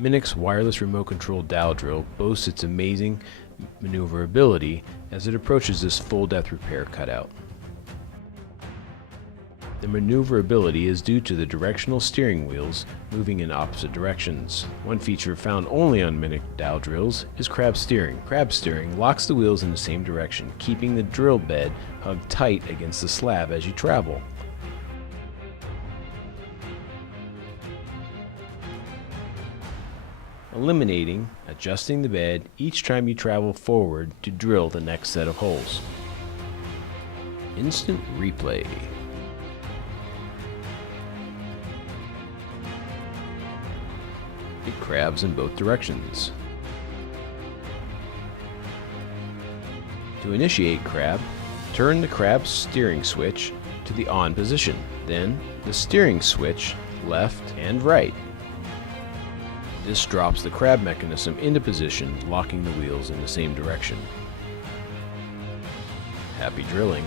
Minnich's wireless remote control dowel drill boasts its amazing maneuverability as it approaches this full depth repair cutout. The maneuverability is due to the directional steering wheels moving in opposite directions. One feature found only on Minnich dowel drills is crab steering. Crab steering locks the wheels in the same direction, keeping the drill bed hugged tight against the slab as you travel. Eliminating adjusting the bed each time you travel forward to drill the next set of holes. Instant replay. It crabs in both directions. To initiate crab, turn the crab steering switch to the on position, then the steering switch left and right. This drops the crab mechanism into position, locking the wheels in the same direction. Happy drilling!